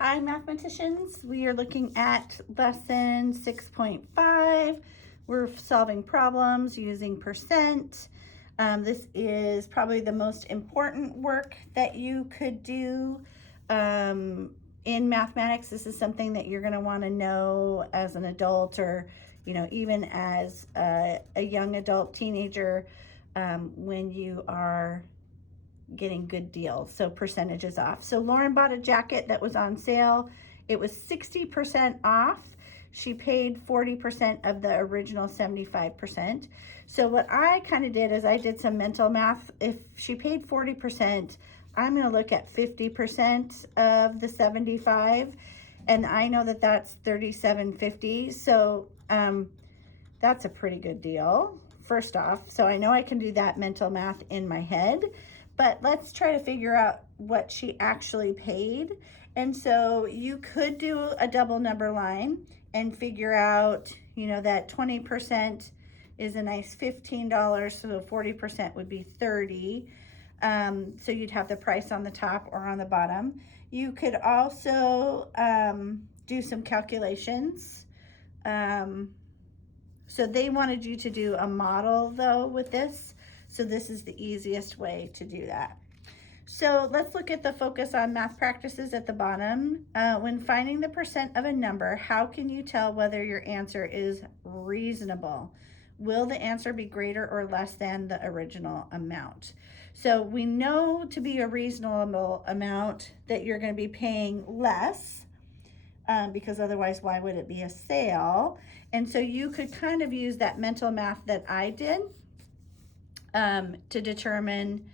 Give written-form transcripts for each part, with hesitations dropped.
Hi mathematicians, we are looking at lesson 6.5. We're solving problems using percent. This is probably the most important work that you could do in mathematics. This is something that you're going to want to know as an adult, or even as a young adult, teenager, when you are getting good deals, so percentages off. So Lauren bought a jacket that was on sale. It was 60% off. She paid 40% of the original 75%. So what I kind of did is I did some mental math. If she paid 40%, I'm going to look at 50% of the 75, and I know that that's $37.50. So that's a pretty good deal, first off. So I know I can do that mental math in my head. But let's try to figure out what she actually paid. And so you could do a double number line and figure out, that 20% is a nice $15, so 40% would be $30. So you'd have the price on the top or on the bottom. You could also do some calculations. So they wanted you to do a model though with this. So this is the easiest way to do that. So let's look at the focus on math practices at the bottom. When finding the percent of a number, how can you tell whether your answer is reasonable? Will the answer be greater or less than the original amount? So we know to be a reasonable amount that you're going to be paying less, because otherwise why would it be a sale? And so you could kind of use that mental math that I did to determine,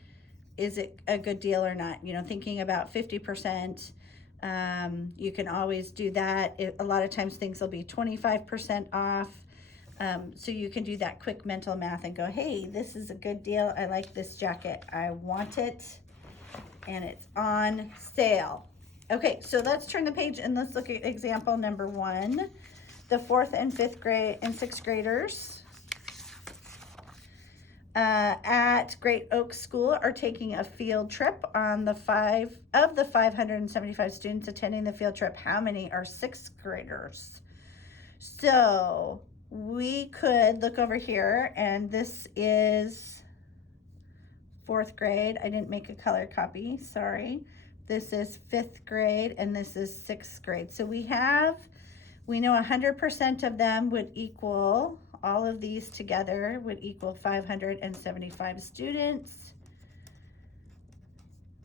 is it a good deal or not? Thinking about 50%, you can always do that. A lot of times things will be 25% off. So you can do that quick mental math and go, hey, this is a good deal. I like this jacket. I want it. And it's on sale. Okay, so let's turn the page and let's look at example number 1. The 4th and 5th grade and 6th graders at Great Oak School are taking a field trip. On the 575 students attending the field trip, how many are 6th graders? So we could look over here, and this is 4th grade. I didn't make a color copy, sorry. This is 5th grade, and this is 6th grade. So we know 100% of them would equal, all of these together would equal 575 students,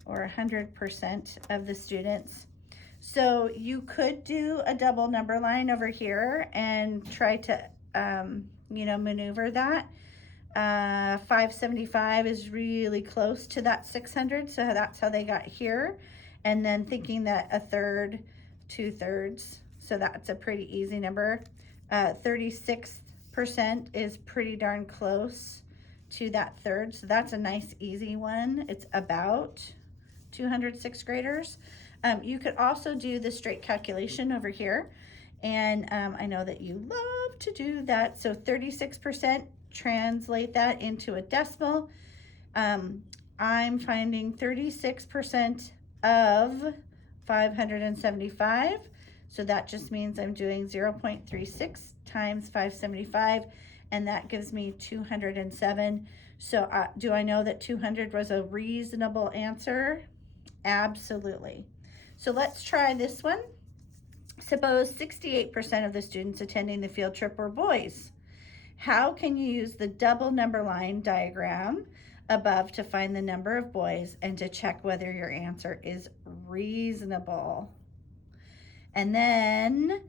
or 100% of the students. So you could do a double number line over here and try to, maneuver that. 575 is really close to that 600, so that's how they got here. And then thinking that a third, 2/3, so that's a pretty easy number. 36% is pretty darn close to that third, so that's a nice easy one. It's about 200 6th graders. You could also do the straight calculation over here, and I know that you love to do that. So 36%, translate that into a decimal. I'm finding 36% of 575. So that just means I'm doing 0.36 times 575, and that gives me 207. So do I know that 200 was a reasonable answer? Absolutely. So let's try this one. Suppose 68% of the students attending the field trip were boys. How can you use the double number line diagram above to find the number of boys and to check whether your answer is reasonable? And then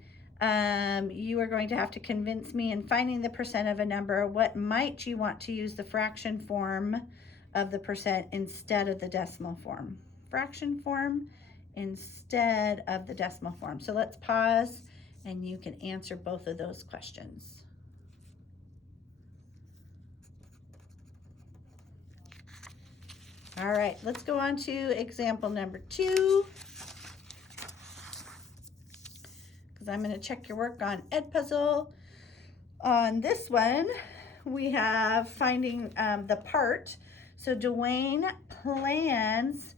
you are going to have to convince me, in finding the percent of a number, what might you want to use the fraction form of the percent instead of the decimal form? Fraction form instead of the decimal form. So let's pause and you can answer both of those questions. All right, let's go on to example number 2, because I'm going to check your work on Edpuzzle. On this one, we have finding the part. So Dwayne plans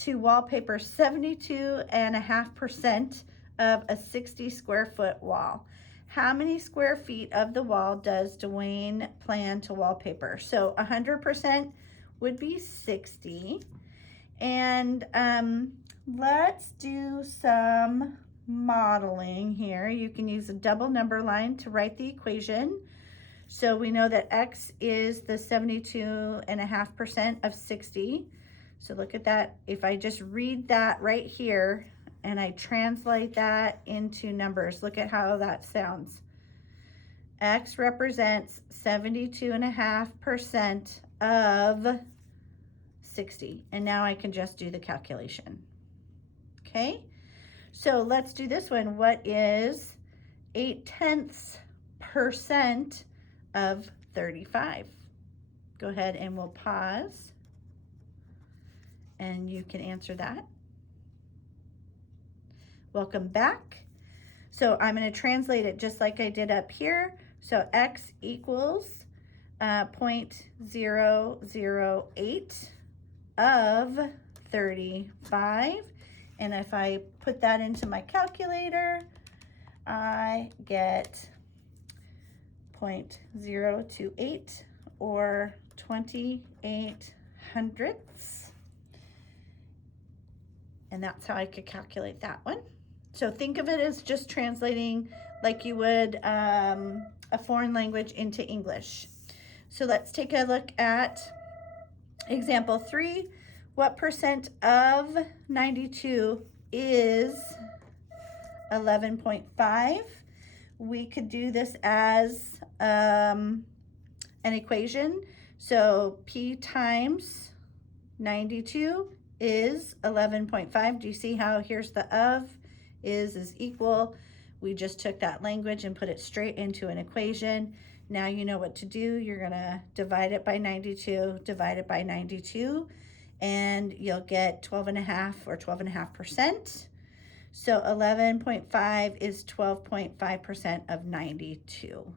to wallpaper 72.5% of a 60 square foot wall. How many square feet of the wall does Dwayne plan to wallpaper? So 100% would be 60. And let's do some modeling here. You can use a double number line to write the equation. So we know that X is the 72.5% of 60. So look at that. If I just read that right here and I translate that into numbers, look at how that sounds. X represents 72.5% of 60. And now I can just do the calculation. Okay, so let's do this one. What is 0.8% of 35? Go ahead and we'll pause and you can answer that. Welcome back. So I'm going to translate it just like I did up here. So X equals 0.008 of 35. And if I put that into my calculator, I get 0.028 or 28 hundredths. And that's how I could calculate that one. So think of it as just translating like you would a foreign language into English. So let's take a look at example 3. What percent of 92 is 11.5? We could do this as an equation. So P times 92 is 11.5. Do you see how here's the of is equal? We just took that language and put it straight into an equation. Now you know what to do. You're gonna divide it by 92, divide it by 92, and you'll get 12.5 or 12.5%. So 11.5 is 12.5% of 92.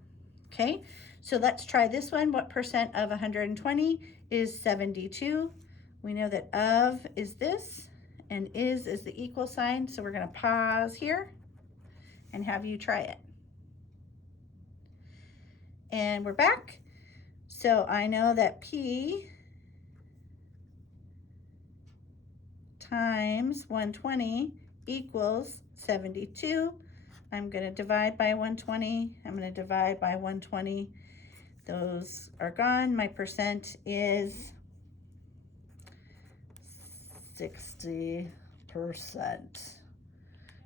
Okay, so let's try this one. What percent of 120 is 72? We know that of is this, and is the equal sign. So we're gonna pause here and have you try it. And we're back. So I know that P times 120 equals 72. I'm going to divide by 120. I'm going to divide by 120. Those are gone. My percent is 60%.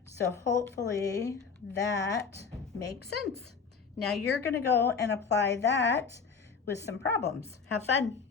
So hopefully that makes sense. Now you're going to go and apply that with some problems. Have fun.